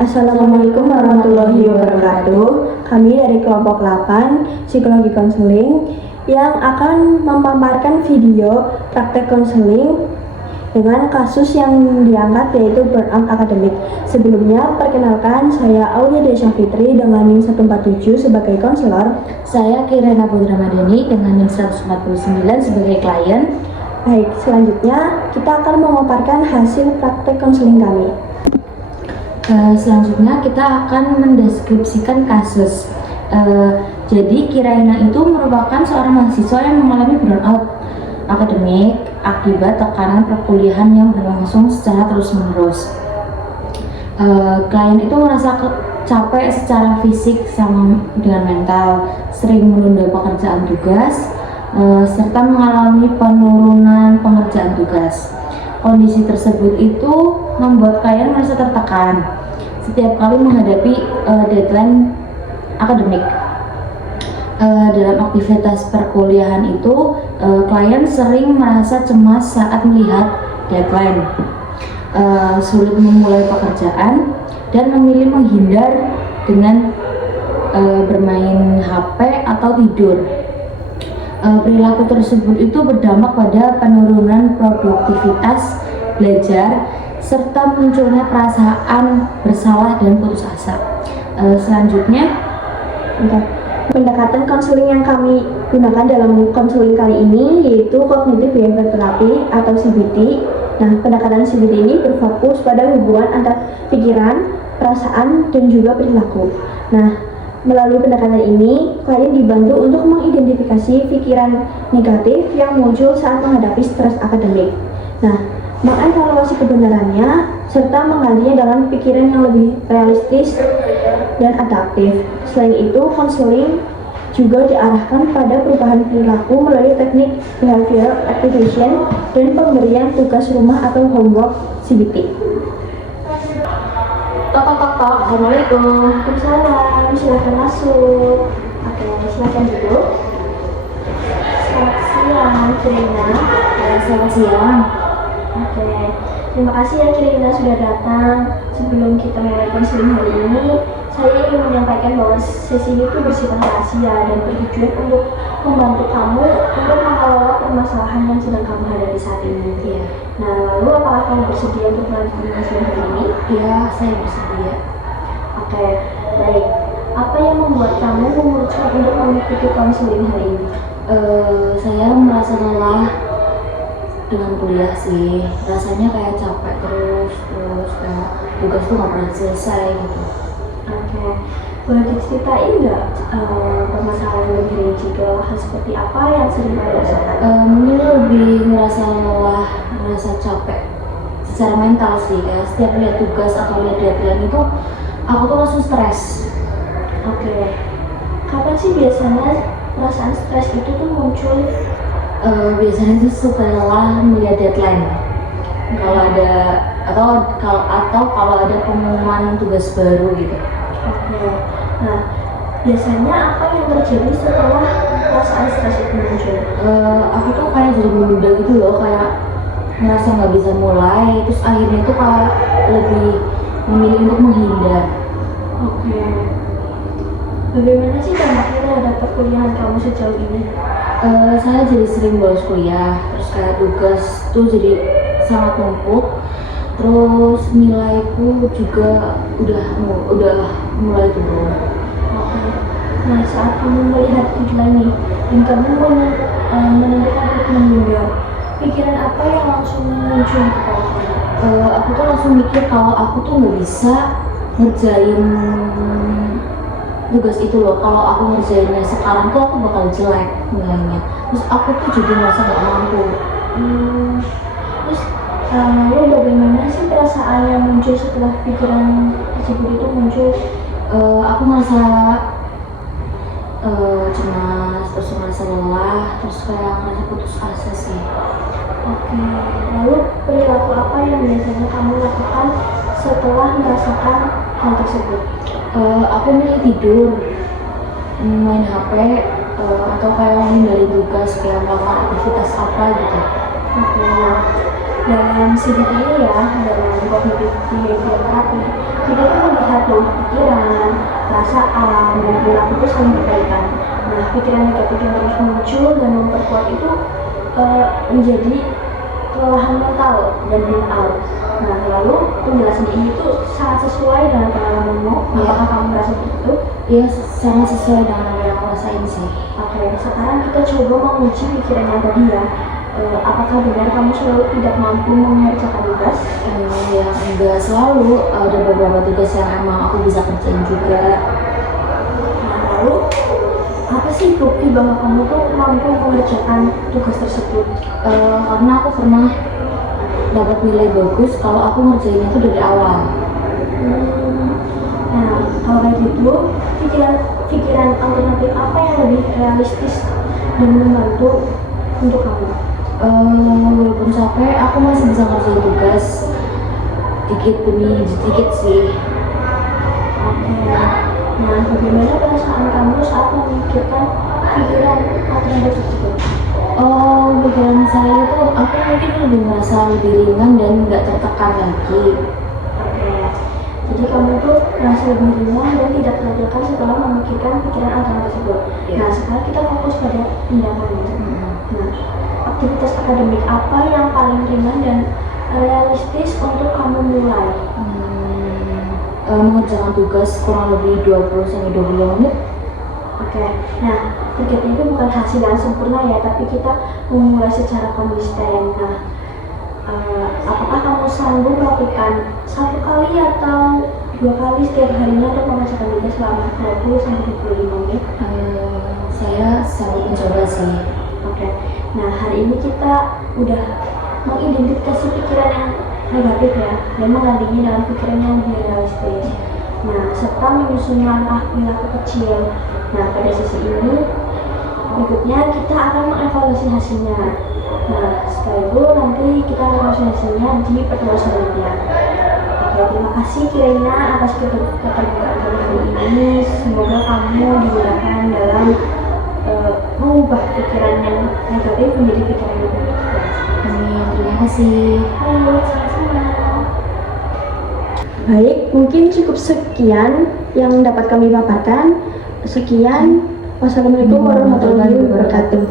Assalamualaikum warahmatullahi wabarakatuh. Kami dari kelompok 8 Psikologi Konseling yang akan memaparkan video praktek konseling dengan kasus yang diangkat yaitu burnout akademik. Sebelumnya, perkenalkan saya Aulia Desya Fitri dengan NIM 147 sebagai konselor. Saya Kirana Putra Madani dengan NIM 149 sebagai klien. Baik, selanjutnya kita akan memaparkan hasil praktek konseling kami. Selanjutnya kita akan mendeskripsikan kasus. Jadi Kiraina itu merupakan seorang mahasiswa yang mengalami burnout akademik akibat tekanan perkuliahan yang berlangsung secara terus-menerus. Klien itu merasa capek secara fisik sama dengan mental, sering menunda pekerjaan tugas, serta mengalami penurunan pengerjaan tugas. Kondisi tersebut itu membuat klien merasa tertekan setiap kali menghadapi deadline akademik. Dalam aktivitas perkuliahan itu, klien sering merasa cemas saat melihat deadline, sulit memulai pekerjaan, dan memilih menghindar dengan bermain HP atau tidur. Perilaku tersebut itu berdampak pada penurunan produktivitas belajar serta munculnya perasaan bersalah dan putus asa. Selanjutnya, pendekatan konseling yang kami gunakan dalam konseling kali ini yaitu Cognitive Behavior Therapy atau CBT. Nah, pendekatan CBT ini berfokus pada hubungan antara pikiran, perasaan, dan juga perilaku. Nah, melalui pendekatan ini, klien dibantu untuk mengidentifikasi pikiran negatif yang muncul saat menghadapi stres akademik. Nah, mengevaluasi kebenarannya, serta menggantinya dengan pikiran yang lebih realistis dan adaptif. Selain itu, konseling juga diarahkan pada perubahan perilaku melalui teknik behavioral activation dan pemberian tugas rumah atau homework CBT. Tok, Assalamualaikum. Waalaikumsalam, silakan masuk. Oke, silakan duduk. Selamat siang, Kirina. Selamat siang. Oke, terima kasih ya Kirina sudah datang. Sebelum kita mulai konseling hari ini, saya ingin menyampaikan bahwa sesi ini bersifat rahasia dan bertujuan untuk membantu kamu untuk mengelola permasalahan yang sedang kamu hadapi saat ini. Iya. Nah, lalu apakah kamu bersedia untuk melanjutkan konseling hari ini? Iya, saya bersedia. Oke, baik. Apa yang membuat kamu memutuskan untuk mengikuti konseling hari ini? Saya merasa lelah dengan kuliah sih. Rasanya kayak capek terus kayak tugas tuh nggak pernah selesai gitu. Oke, boleh diceritain nggak permasalahan yang lebih rinci, hal seperti apa yang sering kamu rasakan? Mungkin lebih ngerasa lelah, ngerasa capek secara mental sih. Kayak setiap lihat tugas atau lihat deadline itu aku tuh langsung stres. Oke, kapan sih biasanya perasaan stres itu tuh muncul? Biasanya tuh suka lelah melihat deadline. Kalau ada atau kalau ada pengumuman tugas baru gitu. Oke, nah biasanya apa yang terjadi setelah perasaan stres itu muncul? Aku tuh kayak jadi menunda gitu loh, kayak ngerasa nggak bisa mulai, terus akhirnya tuh kayak lebih memilih untuk menghindar. Oke, bagaimana sih dampaknya terhadap perkuliahan kamu sejauh ini? Saya jadi sering bolos kuliah, terus kayak tugas tuh jadi sangat numpuk, terus nilaiku juga udah mulai turun. Oke, nah saat kamu melihat deadline nih dan kamu menentukan untuk menunda, pikiran apa yang langsung muncul di kepala kamu? Aku tuh langsung mikir kalau aku tuh nggak bisa ngerjain tugas itu loh. Kalau aku ngerjainnya sekarang tuh aku bakal jelek nilainya. Terus aku tuh jadi merasa nggak mampu. Terus lalu bagaimana sih perasaan yang muncul setelah pikiran tersebut itu muncul? Aku merasa cemas, terus merasa lelah, terus kayak merasa putus asa sih. Oke, lalu perilaku apa yang biasanya kamu lakukan setelah merasakan hal tersebut? Aku milih tidur, main HP, atau kayak menghindari tugas, kayak melakukan aktivitas apa gitu. Oke, nah dalam CBT ini ya, dalam Cognitive Behavior Therapy, kita tuh melihat untuk pikiran, perasaan, dan perilaku itu saling berkaitan. Nah, pikiran negatif yang terus muncul dan memperkuat itu menjadi kelelahan mental dan burnout. Nah, lalu penjelasan ini tuh sangat sesuai dengan pengalamanmu. Apakah kamu merasa seperti itu? Iya, sangat sesuai dengan apa yang aku rasain sih. Oke, sekarang kita coba menguji pikiran yang tadi ya. Apakah benar kamu selalu tidak mampu mengerjakan tugas? Ya enggak selalu, ada beberapa tugas yang emang aku bisa kerjain juga. Nah, lalu apa sih bukti bahwa kamu tuh mampu mengerjakan tugas tersebut? Karena aku pernah dapat nilai bagus kalau aku ngerjainnya itu dari awal. Nah, kalau kayak gitu, pikiran alternatif apa yang lebih realistis dan membantu untuk kamu? Walaupun capek, aku masih bisa ngerjain tugas dikit demi dikit sih. Oke. Nah, bagaimana perasaan kamu saat memikirkan pikiran alternatif tersebut? Pikiran saya itu aku mungkin lebih merasa lebih ringan dan nggak tertekan lagi. Oke. Jadi kamu tuh merasa lebih ringan dan tidak tertekan setelah memikirkan pikiran alternatif tersebut. Iya. Nah, sekarang kita fokus pada tindakan. Nah, aktivitas akademik apa yang paling ringan dan realistis untuk kamu mulai? Mengerjakan tugas kurang lebih 20-25 menit. Oke, nah targetnya itu bukan hasil yang sempurna ya, tapi kita memulai secara konsisten. Nah, apakah kamu sanggup melakukan 1 kali atau 2 kali setiap harinya untuk mengerjakan tugas selama 20-25 menit? Saya selalu mencoba sih. Oke, nah hari ini kita udah mengidentifikasi pikiran yang negatif ya, dan menggantinya dengan pikiran yang lebih realistis. Nah, serta menyusun langkah perilaku kecil. Nah, pada sesi ini berikutnya kita akan mengevaluasi hasilnya. Nah, setelah itu nanti kita akan mengevaluasi hasilnya di pertemuan selanjutnya. Oke, terima kasih Kirina atas keterbukaan kamu hari ini. Semoga kamu dimudahkan dalam mengubah pikiran yang negatif menjadi pikiran yang positif. Amin, terima kasih. Halo, sama-sama. Baik, mungkin cukup sekian yang dapat kami paparkan. Sekian, wassalamualaikum warahmatullahi wabarakatuh.